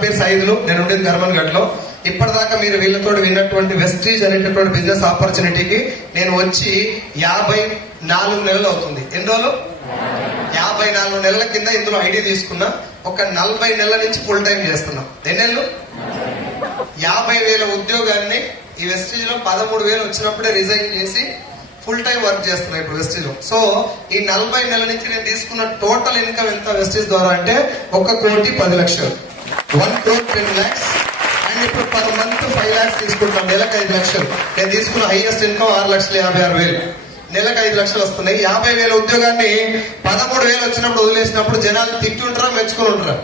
పేరు సైదులు, నేను ఉండేది కర్మన్ ఘట్లో. ఇప్పటిదాకా మీరు వీళ్ళతో విన్నటువంటి వెస్టీజ్ అనేటటువంటి బిజినెస్ ఆపర్చునిటీకి నేను వచ్చి 54 నెలలు అవుతుంది. ఎన్ని రోజులు? 54 నెలల కింద ఇందులో ఐడి తీసుకున్నా. ఒక 40 నెలల నుంచి ఫుల్ టైం చేస్తున్నా. ఎన్ని నెలలు? 50,000 ఉద్యోగాన్ని ఈ వెస్టీజ్ లో 13,000 వచ్చినప్పుడే రిజైన్ చేసి ఫుల్ టైం వర్క్ చేస్తున్నా ఇప్పుడు వెస్టీజ్ లో. సో ఈ 40 నెలల నుంచి నేను తీసుకున్న టోటల్ ఇన్కమ్ ఎంత వెస్టీజ్ ద్వారా అంటే 1,10,00,000, 1,10 lakhs. అండ్ ఇప్పుడు పర్ మంత్ 5 lakhs తీసుకుంటాం, నెలకు 5 లక్షలు. నేను తీసుకున్న హైయెస్ట్ ఇన్కమ్ 6,56,000, నెలకు 5 లక్షలు వస్తున్నాయి. 50,000 ఉద్యోగాన్ని 13,000 వచ్చినప్పుడు వదిలేసినప్పుడు జనాలు తిట్టుంటారా, మెచ్చుకుని ఉంటారా?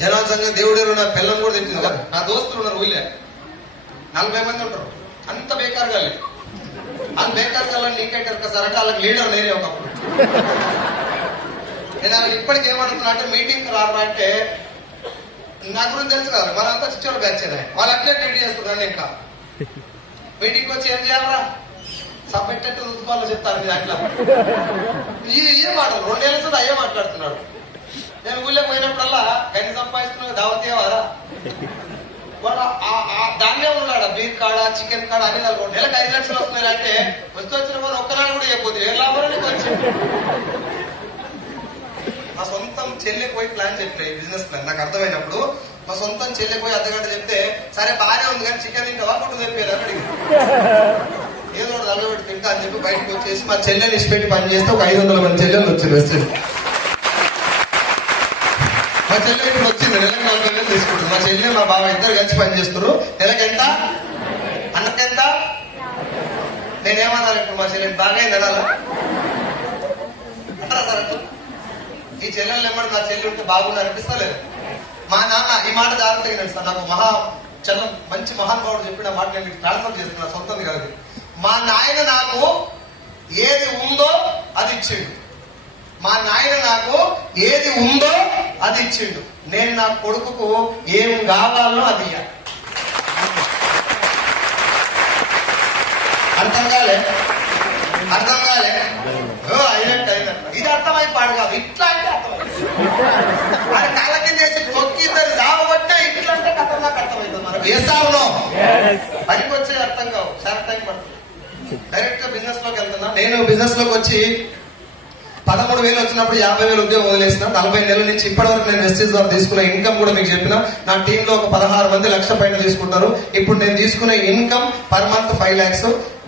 జనాల సంగతి దేవుడు నా పిల్లలు కూడా తిట్టింది కదా. నా దోస్తులు ఉన్నారు ఊళ్ళే 40 మంది ఉంటారు. అంత బేకారుగా లేదు. అంత బేకారుగా నీకైతే సరకాలకు లీడర్ నేనే ఒకప్పుడు. నేను ఇప్పటికి ఏమనుకున్నా అంటే మీటింగ్ రారా అంటే నా గురించి తెలుసు కదా, వాళ్ళంతా చిచ్చోళ్ళు బ్యాచ్ వాళ్ళు అట్లే ట్రీట్ చేస్తున్నారు. ఇంకా మీటింగ్ వచ్చి ఏం చేయాలరా సబ్మిట్టెట్టు రుతుపాలో చెప్తారు మీరు అట్లా. ఏ మాటలు 2 ఏళ్ళ సార్ అయ్యే మాట్లాడుతున్నాడు. నేను ఊళ్ళోకి పోయినప్పుడల్లా గని సంపాదిస్తున్నా దావతీయవారా వాడు దాన్నే ఉన్నాడు. బీర్ కాడ, చికెన్ కాడ అన్ని నెలకు 5 లక్షలు వస్తున్నాయి అంటే వచ్చిన వాళ్ళు ఒక్కనాడు కూడా చెప్పొద్దు. ఏ లాభం వచ్చి మా సొంతం చెల్లెకి పోయి ప్లాన్ చెప్పిన ఈ బిజినెస్ ప్లాన్ నాకు అర్థమైనప్పుడు. మా సొంతం చెల్లెకి పోయి అర్ధగంట చెప్తే సరే బాగానే ఉంది కానీ చికెన్ తింటావా కొట్టు తెప్పారు అని అడిగింది. ఏదో అలవాటు తింటా అని చెప్పి బయటకు వచ్చేసి మా చెల్లెని ఇష్టపెట్టి పని చేస్తే ఒక 500 మంది చెల్లెలు వచ్చింది వెస్టర్న్. మా చెల్లె ఇప్పుడు వచ్చింది, నెలకు 40,000 తీసుకుంటుంది. మా చెల్లె మా బావ ఇద్దరు కలిసి పని చేస్తున్నారు. నెలకు ఎంత? అన్నకెంత? నేనేమన్నాను ఇప్పుడు మా చెల్లెని బాగా తినాలా అంటారా సార్? ఈ చెల్లెలు ఏమన్నా నా చెల్లి ఉంటే బాగుంది అనిపిస్తలేదు. మా నాన్న ఈ మాట జాగ్రత్తగా సార్, నాకు మంచి మహానుభావుడు చెప్పిన మాట నేను మీకు ట్రాన్స్ఫర్ చేస్తున్నా, సొంతం కాదు. మా నాయన నాకు ఏది ఉందో అది ఇచ్చిండు. మా నాయన నాకు ఏది ఉందో అది ఇచ్చిండు. నేను నా కొడుకుకు ఏం కావాలో అది ఇయ్యాలి. అర్థం కాలే? అయినట్టు అయినట్టు. ఇది అర్థమైపాడు కాదు, ఇట్లా అంటే అర్థమైంది. వాడి కాళ్ళకి చేసి తొక్కిద్దరు రావబట్టే ఇట్లా అంటే కథం నాకు అర్థమవుతుంది. మనకు వేసావులో పనికి వచ్చే అర్థం కావు, చాలా టైం పడుతుంది. డైరెక్ట్ గా బిజినెస్ లోకి వెళ్తున్నా. నేను బిజినెస్ లోకి వచ్చి 13,000 వచ్చినప్పుడు 50,000 ఉద్యోగం వదిలేసిన. 40 నెలల నుంచి ఇప్పటి వరకు నేను వెస్టీజ్ ద్వారా తీసుకున్న ఇన్కమ్ కూడా మీకు చెప్పిన. నా టీంలో ఒక 16 మంది లక్ష పైన తీసుకుంటారు. ఇప్పుడు నేను తీసుకునే income per month 5 lakhs.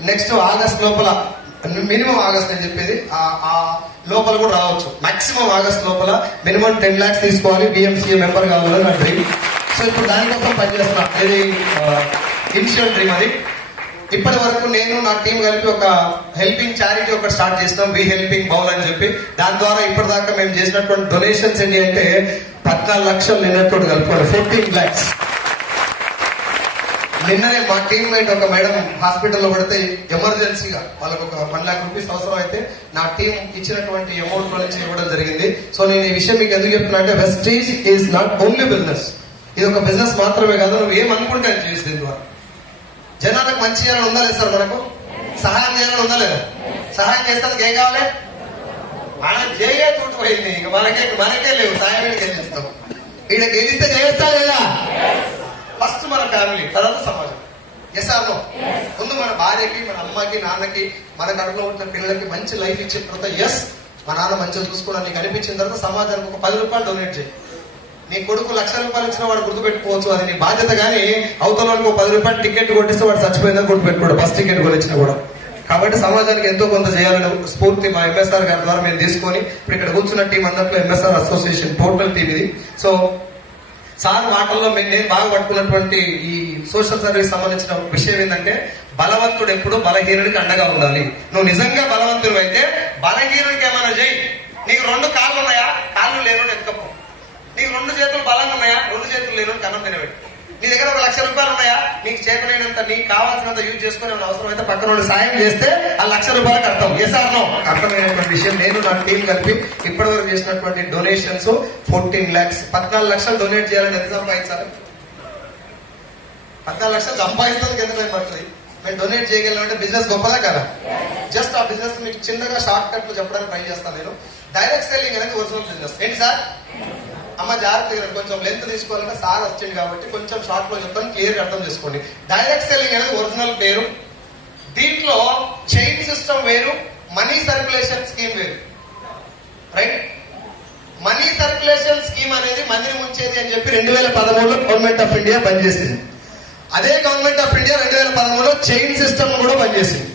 Next August లోపల, మినిమం ఆగస్ట్ నేను చెప్పేది, ఆ లోపల కూడా రావచ్చు. మాక్సిమం ఆగస్ట్ లోపల మినిమం 10 lakhs తీసుకోవాలి. BMCA మెంబర్ కావాలని నా డ్రీమ్. సో ఇప్పుడు దానికోసం పనిచేస్తున్నా. ఇది ఇనిషియల్ డ్రీమ్ అది. ఇప్పటి వరకు నేను నా టీం కలిపి ఒక హెల్పింగ్ చారిటీ ఒకటి స్టార్ట్ చేస్తాం, వి హెల్పింగ్ బౌల్ అని చెప్పి. దాని ద్వారా ఇప్పటిదాకా మేము చేసినటువంటి డొనేషన్స్ ఏంటి అంటే 14 లక్షలు నిన్నతో కలుపుకోండి, 14 lakhs. నిన్ననే మా టీమ్మేట్ ఒక మేడం హాస్పిటల్లో పడితే ఎమర్జెన్సీగా వాళ్ళకు ఒక 1 lakh రూపీస్ అవసరం అయితే నా టీం ఇచ్చినటువంటి అమౌంట్ నుంచి ఇవ్వడం జరిగింది. సో నేను ఈ విషయం మీకు ఎందుకు చెప్తున్నా అంటే Vestige is not only business. ఇది ఒక బిజినెస్ మాత్రమే కాదు, నువ్వు ఏమనుకుంటే అది చేసి దీని ద్వారా జనాలకు మంచి చేయాలని ఉందా లేదు సార్? మనకు సహాయం చేయాలని ఉందా లేదా? సహాయం చేస్తానికి ఏం కావాలి? మనం చేయే తూటిపోయింది. ఇక మనకే లేవు, సాయం గెలిస్తాం. ఈయన గెలిస్తే చేయొచ్చా లేదా? ఫస్ట్ మన ఫ్యామిలీ, తర్వాత సమాజం. Yes or no? ముందు మన భార్యకి, మన అమ్మకి, నాన్నకి, మన కడుపులో ఉంటున్న పిల్లలకి మంచి లైఫ్ ఇచ్చిన తర్వాత ఎస్ మా నాన్న మంచిగా చూసుకోవడం నీకు అనిపించిన తర్వాత సమాజానికి ఒక 10 రూపాయలు డొనేట్ చేయి. నీ కొడుకు 1,00,000 రూపాయలు ఇచ్చిన వాడు గుర్తుపెట్టుకోవచ్చు, అది నీ బాధ్యత. కానీ అవతల వాడికి 10 రూపాయలు టికెట్ కొట్టిస్తే వాడు చచ్చిపోయిందని గుర్తుపెట్టుకోడు, బస్ టికెట్ కొనిచ్చినా కూడా. కాబట్టి సమాజానికి ఎంతో కొంత చేయాలని స్ఫూర్తి మా MSR గారి ద్వారా మేము తీసుకొని ఇప్పుడు ఇక్కడ కూర్చున్న టీం అందరిలో MSR అసోసియేషన్ టోటల్ టీం ఇది. సో సార్ మాటల్లో నేను బాగా పట్టుకున్నటువంటి ఈ సోషల్ సర్వీస్ సంబంధించిన విషయం ఏంటంటే బలవంతుడు ఎప్పుడు బలహీనుడికి అండగా ఉండాలి. నువ్వు నిజంగా బలవంతుడు అయితే బలహీనుడికి ఏమైనా చేయి. నీకు 2 కాళ్ళు ఉన్నాయా? కాళ్ళు లేను ఎత్తుకపో. నీకు 2 చేతులు బలంగా ఉన్నాయా? 2 చేతులు లేను కన్నం తినబెట్టి. నీ దగ్గర ఒక 1,00,000 రూపాయలు ఉన్నాయా? నీకు చేతనైనంత, నీకు కావాల్సినంత యూజ్ చేసుకుని అవసరం అయితే పక్కన వాళ్ళు సాయం చేస్తే ఆ 1,00,000 రూపాయలకు అర్థం. ఎసార్నో అర్థమైనటువంటి విషయం. నేను నా టీం కలిపి ఇప్పటి వరకు చేసినటువంటి డొనేషన్స్ 14 lakhs. 14 లక్షలు డొనేట్ చేయాలని ఎంత సంపాదించాలి? 14 లక్షలు సంపాదించడానికి ఎంత టైం పడుతుంది? మేము డొనేట్ చేయగలంటే బిజినెస్ గొప్పదా కదా? జస్ట్ ఆ బిజినెస్ మీకు చిన్నగా షార్ట్ కట్ లో చెప్పడానికి ట్రై చేస్తాను నేను. డైరెక్ట్ సెల్లింగ్ అనేది ఒరిజినల్ బిజినెస్. ఏంటి సార్? అమ్మ జాగ్రత్తగా కొంచెం లెంత్ తీసుకోవాలంటే సార్ వచ్చింది కాబట్టి కొంచెం షార్ట్ లో చెప్తాను, క్లియర్ అర్థం చేసుకోండి. డైరెక్ట్ సెల్లింగ్ అనేది ఒరిజినల్ పేరు. దీంట్లో చైన్ సిస్టమ్ వేరు, మనీ సర్క్యులేషన్ స్కీమ్ వేరు. రైట్? మనీ సర్క్యులేషన్ స్కీమ్ అనేది మందిని ముంచేది అని చెప్పి 2013లో గవర్నమెంట్ ఆఫ్ ఇండియా బంద్ చేసింది. అదే గవర్నమెంట్ ఆఫ్ ఇండియా 2013లో చైన్ సిస్టమ్ కూడా బంద్ చేసింది.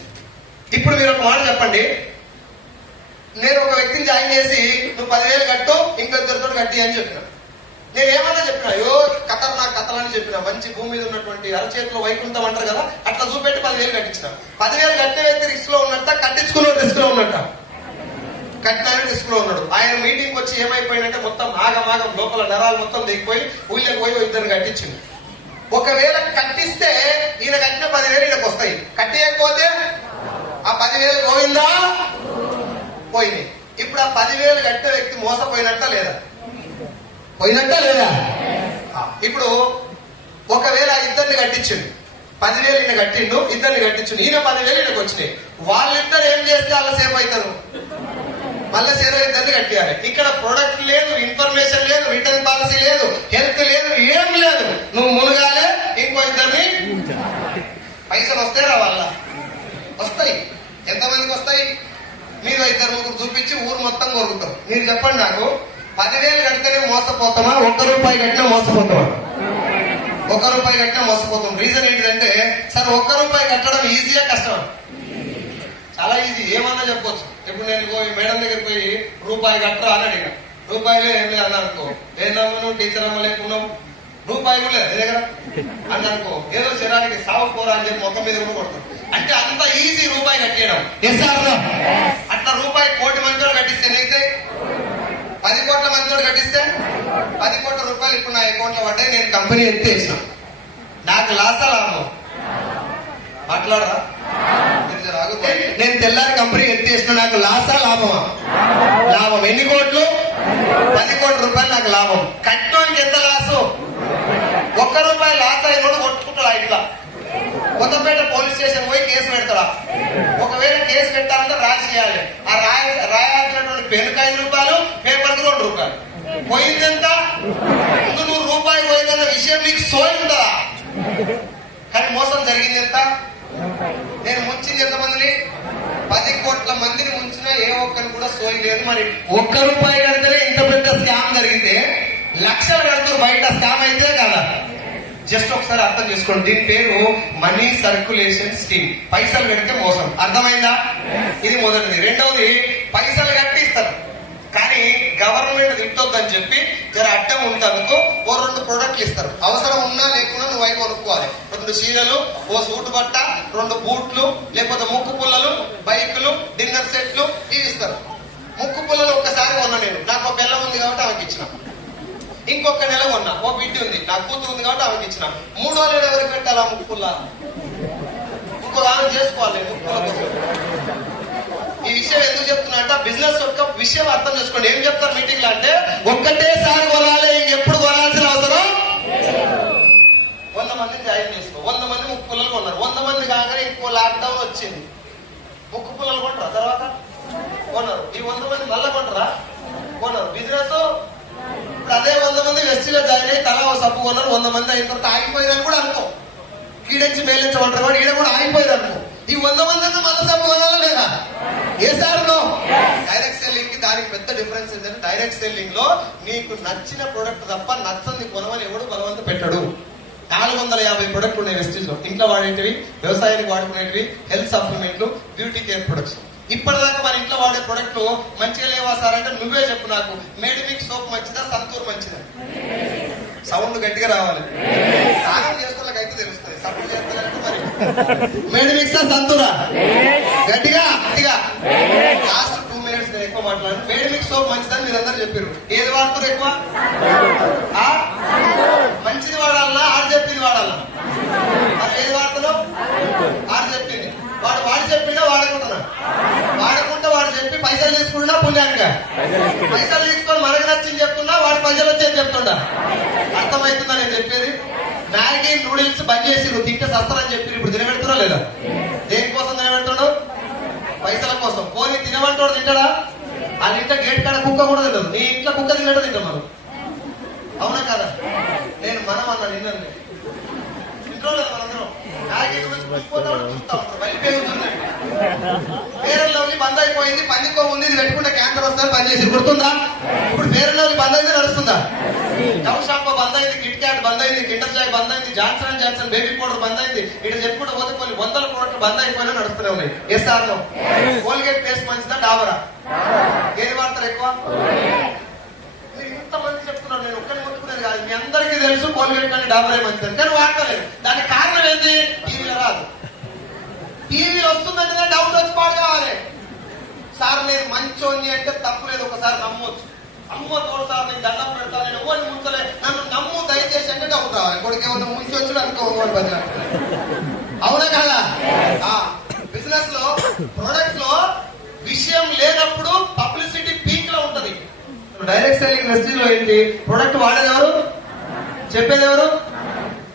ఇప్పుడు మీరు ఒక మాట చెప్పండి, నేను ఒక వ్యక్తిని జాయిన్ చేసి నువ్వు 10,000 కట్టు ఇంకొద్దరితో కట్టి అని చెప్పిన. నేను ఏమన్నా చెప్పినా, అయ్యో కథలు నాకు కథలని చెప్పిన, మంచి భూమి మీద ఉన్నటువంటి అరచేతిలో వైకుంఠం అంటారు కదా, అట్లా చూపెట్టి 10,000 కట్టించిన. 10,000 కట్టిన వ్యక్తి రిస్క్ లో ఉన్నట్ట, కట్టించుకున్న రిస్క్ లో ఉన్నట్ట? కట్టిన రిస్క్ లో ఉన్నాడు. ఆయన మీటింగ్ వచ్చి ఏమైపోయినంటే మొత్తం ఆగమాగం, లోపల నరాలు మొత్తం దిగిపోయి ఊళ్ళకి పోయి ఇద్దరు కట్టించింది. ఒకవేళ కట్టిస్తే ఈయన కట్టిన 10,000 ఈయనకు వస్తాయి, కట్టేయకపోతే ఆ 10,000 పోయిందా? పోయినాయి. ఇప్పుడు ఆ 10,000 కట్టిన వ్యక్తి మోసపోయినట్ట లేదా? పోయినట్ట లేదా? ఇప్పుడు ఒకవేళ ఇద్దరిని కట్టించిండు, 10,000 ఈయన కట్టిండు, ఇద్దరిని కట్టించు, ఈయన 10,000 ఈయనకు వచ్చినాయి. వాళ్ళిద్దరు ఏం చేస్తే వాళ్ళ సేఫ్ అవుతారు? మళ్ళీ సేవ ఇద్దరిని కట్టియాలి. ఇక్కడ ప్రొడక్ట్ లేదు, ఇన్ఫర్మేషన్ లేదు, రిటర్న్ పాలసీ లేదు, హెల్త్ లేదు, ఏం లేదు. నువ్వు మునగాలే, ఇంకో ఇద్దరిని. పైసలు వస్తాయి రావాల? వస్తాయి. ఎంతమందికి వస్తాయి? మీరు ఇద్దరు ముగ్గురు చూపించి ఊరు మొత్తం కొరుకుతారు. మీరు చెప్పండి నాకు, 10,000 కడితేనే మోసపోతామా, ₹1 కట్టినా మోసపోతామా? ₹1 కట్టినా మోసపోతాం. రీజన్ ఏంటంటే, సార్ ₹1 కట్టడం ఈజీగా కష్టం? చాలా ఈజీ, ఏమన్నా చెప్పొచ్చు. ఇప్పుడు నేను పోయి మేడం దగ్గర పోయి ₹1 కట్టరా అని అడిగిన, రూపాయలే ఏం లేదు అన్న అనుకో, లేదమ్మా నువ్వు టీచర్ అమ్మ లేకున్నావు, ₹1 కూడా లేదు దగ్గర అని అనుకో, ఏదో శరీరానికి సాగు పోరా అని చెప్పి మొత్తం మీద కూడా కొడతాం. అంటే అంత ఈజీ ₹1 కట్టేయడం. అట్లా ₹1 కోటి మందితో కట్టిస్తే అయితే 10 కోట్ల మందితో కట్టిస్తే 10 కోట్ల రూపాయలు ఇప్పుడు నా అకౌంట్ లో పడ్డాయి. నేను కంపెనీ ఎత్తేసిన, నాకు లాసా లాభం? మాట్లాడరా? నేను తెల్లారి కంపెనీ ఎత్తేసిన, నాకు లాసా లాభమా? లాభం. ఎన్ని కోట్లు? 10 కోట్ల రూపాయలు నాకు లాభం. కట్టడానికి ఎంత లాసు? ₹1 లాస్ అయిన కొట్టుకుంటాడా? ఇట్లా కొత్తపేట పోలీస్ స్టేషన్ పోయి కేసు పెడతాడా? ఒకవేళ కేసు పెట్టాలంటే రాసి చేయాలి. ఆ రాయాల్సినటువంటి పెన్నుకు ₹5, పేపర్కి ₹2. పోయిందెంత? ముందు నువ్వు ₹1 పోయిందన్న విషయం నీకు సోయి ఉందా? కానీ మోసం జరిగింది ఎంత? నేను ముంచింది ఎంతమందిని? 10 కోట్ల మందిని ముంచినా ఏ ఒక్కరిని కూడా సోయి లేదు. మరి ₹1 కడితేనే ఇంత పెద్ద స్కామ్ జరిగితే లక్షలు కడుతూ బయట స్కామ్ అయితే కదా? జస్ట్ ఒకసారి అర్థం చేసుకోండి. దీని పేరు మనీ సర్క్యులేషన్ స్కీమ్. పైసలు కడితే మోసం. అర్థమైందా? ఇది మొదటిది. రెండవది, పైసలు కట్టిస్తారు కానీ గవర్నమెంట్ తిట్టొద్దని చెప్పి జర అడ్డం ఉంటందుకు 2 ప్రోడక్ట్లు ఇస్తారు. అవసరం ఉన్నా లేకున్నా నువ్వు అవి కొనుక్కోవాలి. 2 చీరలు, ఓ సూటు బట్ట, 2 బూట్లు, లేకపోతే ముక్కు పుల్లలు, బైకులు, డిన్నర్ సెట్లు ఇవి ఇస్తారు. ముక్కు పుల్లలు ఒక్కసారి కొన్నా నేను, నాకు ఒక బెల్లం ఉంది కాబట్టి ఆమెకి ఇచ్చిన. ఇంకొక నెల కొన్నా, ఓ బిడ్డ ఉంది, నాకు కూతురు ఉంది కాబట్టి ఆమెకి ఇచ్చిన. 3వ నెల ఎవరికి పెట్టాలా ముక్కు పుల్ల? ఇంకో దానం చేసుకోవాలి ముక్కు పుల్ల కోసం. ఈ విషయం ఎందుకు చెప్తున్నా అంటే, బిజినెస్ యొక్క విషయం అర్థం చేసుకోండి. ఏం చెప్తారు మీటింగ్ లో అంటే, ఒక్కటేసారి కొనాలి, ఇంకెప్పుడు కొనాల్సిన అవసరం 100 మందిని జాయిన్ చేసుకో. 100 మంది ముక్కు పుల్లలు కొన్నారు. 100 మంది కాగానే ఇంకో లాక్డౌన్ వచ్చింది. ముక్కు పుల్లలు కొంటారా? తర్వాత కొన్నారు. ఈ 100 మంది మళ్ళా కొంటారా? కొన్నారు. బిజినెస్ ఇప్పుడు అదే 100 మంది వెస్టిలో జాయిన్ అయ్యి తలా సబ్బు కొన్నారు. 100 మంది అయిన తర్వాత ఆగిపోయిందని కూడా అనుకో. ఈడెంచి మేలించమంటారు కూడా, ఈడ కూడా ఆగిపోయింది అనుకో. ఈ 100 మంది మళ్ళీ సబ్బు కొనాలా లేదా? ఏ సార్ డైరెక్ట్ సెల్లింగ్ కి దానికి పెద్ద డిఫరెన్స్ ఏంటంటే, డైరెక్ట్ సెల్లింగ్ లో నీకు నచ్చిన ప్రొడక్ట్ తప్ప నచ్చని కొనమని ఎవడు బలవంత పెట్టడు. 450 ప్రొడక్ట్ ఉన్నాయి వెస్టిజ్ లో. ఇంట్లో వాడేటివి, వ్యవసాయానికి వాడుకునేటివి, హెల్త్ సప్లిమెంట్లు, బ్యూటీ కేర్ ప్రొడక్ట్స్. ఇప్పటిదాకా మన ఇంట్లో వాడే ప్రొడక్ట్ మంచిగా లేవా సార్ అంటే నువ్వే చెప్పు నాకు. మేడిమిక్ సోప్ మంచిదా, సంతూర్ మంచిదా? సౌండ్ గట్టిగా రావాలి. స్నానం చేస్తున్నకి అయితే తెలుస్తుంది, సపోర్ట్ చేస్తానంటే మరి మేడిమిక్సా సంతూరా? గట్టిగా గట్టిగా. లాస్ట్ 2 minutes నేను ఎక్కువ మాట్లాడు. మేడిమిక్ సోప్ మంచిదని మీరు అందరు చెప్పారు. ఏది వాడుతారు ఎక్కువ? మంచిది వాడాలన్నా ఆడు చెప్పింది వాడాలన్నా? మరి ఏది వాడుతున్నావు? ఆడు చెప్పింది. వాడు చెప్పిందా వాడకుంటున్నా? వాడకుండా వాడు చెప్పి పైసలు తీసుకున్నా పుణ్యానిగా. పైసలు తీసుకొని మనకు నచ్చింది చెప్తున్నా, వాడు పైసలు వచ్చేది చెప్తుండా. అర్థమవుతుందా నేను చెప్పేది? మ్యాగీ నూడిల్స్ బంద్ చేసి నువ్వు తింటే సస్తారని చెప్పి ఇప్పుడు తినబెడుతున్నా లేదా? దేనికోసం తినబెడుతున్నాడు? పైసల కోసం. పోనీ తినమంటాడు తింటాడా? ఆ ఇంట్లో గేట్ కాడ కుక్క కూడా తినదు. నీ ఇంట్లో కుక్క తినడం తింటాం మనం. అవునా కదా? నేను మనం అన్నా నిన్న ఇంట్లో లేదు మనందరం ప్యాకేజ్ గురించి చూసిపోతాం చూస్తా ఉంటాం వెళ్ళిపోయి ఉంటున్నాయి. ఫేర్ అండ్ లవ్లీ బంద్ అయిపోయింది, పందికో ఉంది, ఇది పెట్టుకుంటే క్యాన్సర్ వస్తుంది పని చేసి గుర్తుందా? ఇప్పుడు ఫేర్ అండ్ లవ్లీ బంద్ అయింది నడుస్తుందా? టౌన్ షాంపూ బంద్ అయింది, కిట్ క్యాట్ బంద్ అయింది, కిండర్ జాయ్ బంద్ అయింది, Johnson and Johnson baby powder బంద్ అయింది. ఇటు చెప్పుకుంటూ పోతే కొన్ని వందల ప్రోడక్ట్లు బంద్ అయిపోయినా నడుస్తూనే ఉన్నాయి. Yes or no? Colgate paste మంచిదా డాబరా? ఏది వాడతారు ఎక్కువ? మీరు ఇంతమంది చెప్తున్నారు, నేను ఒక్కరిని ముట్టుకునేది కాదు, మీ అందరికీ తెలుసు కోల్గేట్ కానీ డాబరే మంచిది, కానీ వాడతలేదు. దానికి కారణం ఏంటి? టీవీలో రాదు. టీవీలో వస్తుందంటే డౌట్ వచ్చి పాడు కావాలి. సార్ నేను మంచోని అంటే తప్పు లేదు, ఒకసారి నమ్మొచ్చు. అమ్మో తోడు సార్ నేను దండం పెడతా, నేను ఎవరిని ముంచలే, నన్ను నమ్ము దయచేసి అంటే డౌట్ రావాలి. కొడుకు ఏమన్నా ముంచి వచ్చి అనుకో అవునా కదా? బిజినెస్ లో ప్రొడక్ట్ లో విషయం లేనప్పుడు పబ్లిసిటీ పీక్ లో ఉంటది. డైరెక్ట్ సెల్లింగ్ వెస్టేజ్ లో ఏంటి? ప్రొడక్ట్ వాడేదెవరు, చెప్పేది ఎవరు?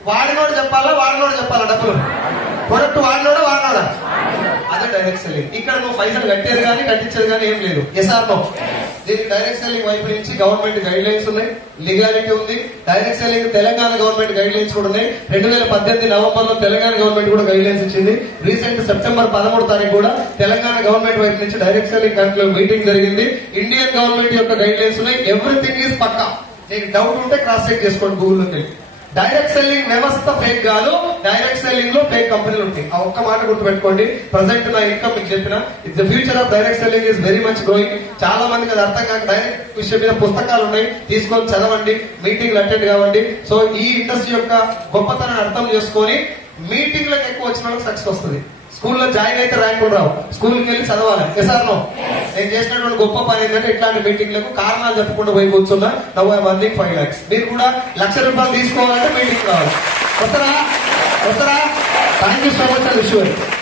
వాడినోడు చెప్పాలా వాడినోడు చెప్పాలా డబ్బులు? ప్రొడక్ట్ వాడినోడా వాడినోడా? అదే డైరెక్ట్ సెల్లింగ్. ఇక్కడ నువ్వు పైసలు కట్టేది కానీ కట్టించేది కానీ ఏం లేదు. Yes or no? దీనికి డైరెక్ట్ సెల్లింగ్ వైపు నుంచి గవర్నమెంట్ గైడ్ లైన్స్ ఉన్నాయి, లీగాలిటీ ఉంది. Direct selling Telangana government guidelines కూడా ఉన్నాయి. 2018 నవంబర్ లో తెలంగాణ గవర్నమెంట్ కూడా గైడ్ లైన్స్ ఇచ్చింది. రీసెంట్ సెప్టెంబర్ 13 తారీఖు కూడా తెలంగాణ గవర్నమెంట్ వైపు నుంచి డైరెక్ట్ సెల్లింగ్ కంట్రీ మీటింగ్ జరిగింది. ఇండియన్ గవర్నమెంట్ యొక్క గైడ్ లైన్స్ ఉన్నాయి. ఎవ్రీథింగ్ ఈజ్ పక్కా. నీకు డౌట్ ఉంటే క్రాస్ చెక్ చేసుకోండి గూగుల్లోకి. డైరెక్ట్ సెల్లింగ్ వ్యవస్థ ఫేక్ కాదు, డైరెక్ట్ సెల్లింగ్ లో ఫేక్ కంపెనీలు ఉంటాయి. ఆ ఒక్క మాట గుర్తుపెట్టుకోండి. ప్రజెంట్ నా ఇన్కమ్ మీకు చెప్పిన it's the future of direct selling is very much growing. చాలా మందికి అది అర్థం కాక డైరెక్ట్ విషయం మీద పుస్తకాలు ఉన్నాయి, తీసుకొని చదవండి, మీటింగ్లు అటెండ్ కావండి. సో ఈ ఇండస్ట్రీ యొక్క గొప్పతనాన్ని అర్థం చేసుకొని మీటింగ్లకు ఎక్కువ వచ్చిన వాళ్ళకి సక్సెస్ వస్తుంది. స్కూల్లో జాయిన్ అయితే ర్యాంకులు రావు, స్కూల్కి వెళ్ళి చదవాలి. ఎసార్ నో? నేను చేసినటువంటి గొప్ప పని ఏంటంటే ఇట్లాంటి మీటింగ్లకు కారణాలు చెప్పకుండా పోయి కూర్చున్నా. Now I'm earning 5 lakhs. మీరు కూడా ₹1,00,000 తీసుకోవాలంటే మీటింగ్ రావాలి. వస్తారా? Thank you so much.